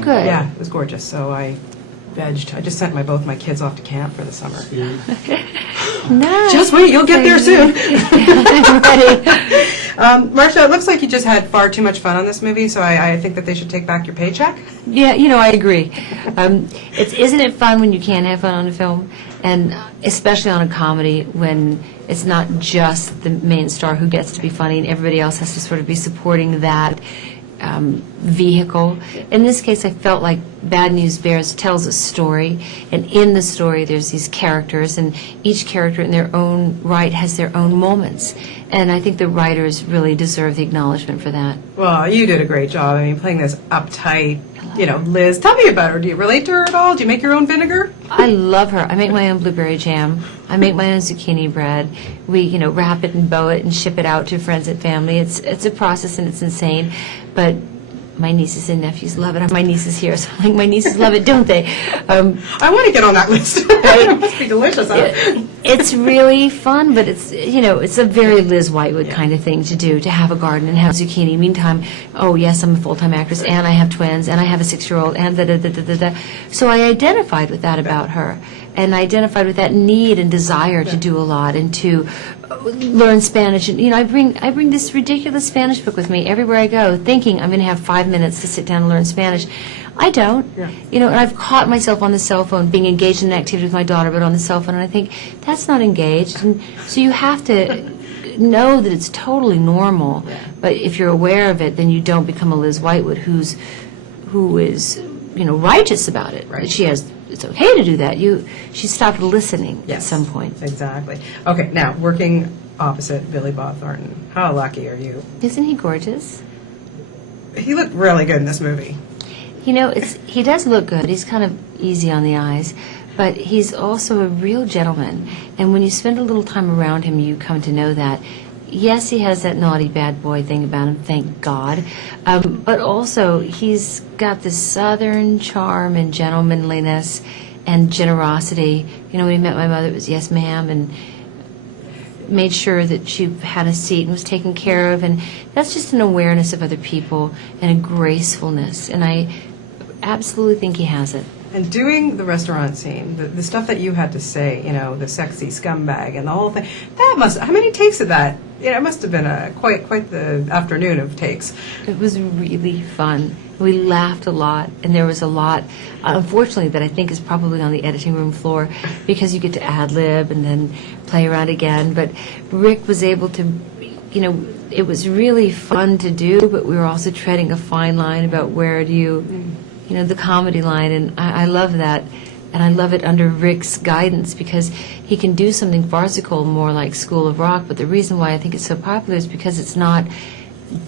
Good. Yeah, it was gorgeous. So I vegged. I just sent both my kids off to camp for the summer. Nice. Just wait, you'll get there soon. I'm ready. Marcia, it looks like you just had far too much fun on this movie, so I think that they should take back your paycheck. Yeah, I agree. Isn't it fun when you can have fun on a film? And especially on a comedy when it's not just the main star who gets to be funny and everybody else has to sort of be supporting that vehicle. In this case, I felt like Bad News Bears tells a story, and in the story there's these characters, and each character in their own right has their own moments. And I think the writers really deserve the acknowledgement for that. Well, you did a great job. I mean, playing this uptight, Liz. Tell me about her. Do you relate to her at all? Do you make your own vinegar? I love her. I make my own blueberry jam. I make my own zucchini bread. We, wrap it and bow it and ship it out to friends and family. It's a process and it's insane, but my nieces and nephews love it. My niece is here, so I'm like, my nieces love it, don't they? I want to get on that list. It must be delicious. It's really fun, but it's a very Liz Whitewood kind of thing to do, to have a garden and have zucchini. Meantime, oh yes, I'm a full-time actress, and I have twins, and I have a 6-year-old, and da-da-da-da-da-da. So I identified with that about her, and I identified with that need and desire to do a lot and to learn Spanish. And I bring this ridiculous Spanish book with me everywhere I go, thinking I'm going to have 5 minutes to sit down and learn Spanish. I don't. Yeah. And I've caught myself on the cell phone being engaged in an activity with my daughter, but on the cell phone, and I think that's not engaged. And so you have to know that it's totally normal. Yeah. But if you're aware of it, then you don't become a Liz Whitewood who is righteous about it. Right. That it's okay to do that. She stopped listening at some point. Exactly. Okay, now, working opposite Billy Bob Thornton. How lucky are you? Isn't he gorgeous? He looked really good in this movie. He does look good. He's kind of easy on the eyes, but he's also a real gentleman. And when you spend a little time around him, you come to know that. Yes, he has that naughty bad boy thing about him, thank God. But also, he's got this southern charm and gentlemanliness and generosity. When he met my mother, it was yes, ma'am, and made sure that she had a seat and was taken care of. And that's just an awareness of other people and a gracefulness. And I absolutely think he has it. And doing the restaurant scene, the stuff that you had to say, the sexy scumbag and the whole thing, how many takes of that? It must have been quite the afternoon of takes. It was really fun. We laughed a lot, and there was a lot, unfortunately, that I think is probably on the editing room floor, because you get to ad-lib and then play around again. But Rick was able to, it was really fun to do, but we were also treading a fine line about where do you, the comedy line, and I love that. And I love it under Rick's guidance, because he can do something farcical, more like School of Rock. But the reason why I think it's so popular is because it's not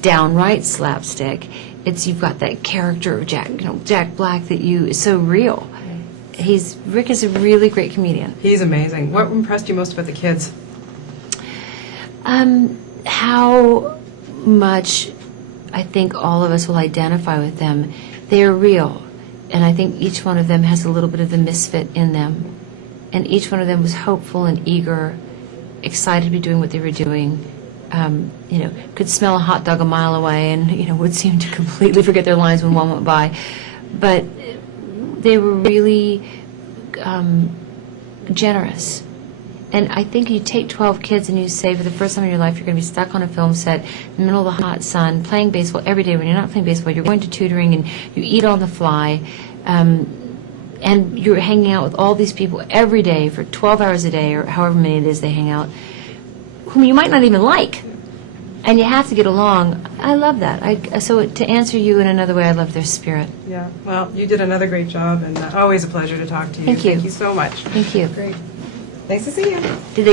downright slapstick. You've got that character of Jack Black that is so real. Rick is a really great comedian. He's amazing. What impressed you most about the kids? How much I think all of us will identify with them. They're real. And I think each one of them has a little bit of the misfit in them. And each one of them was hopeful and eager, excited to be doing what they were doing. Could smell a hot dog a mile away and, would seem to completely forget their lines when one went by. But they were really generous. And I think you take 12 kids and you say for the first time in your life you're going to be stuck on a film set in the middle of the hot sun, playing baseball every day. When you're not playing baseball, you're going to tutoring and you eat on the fly. And you're hanging out with all these people every day for 12 hours a day or however many it is they hang out, whom you might not even like. And you have to get along. I love that. So to answer you in another way, I love their spirit. Yeah, well, you did another great job, and always a pleasure to talk to you. Thank you. Thank you so much. Thank you. Great. Nice to see you. Did they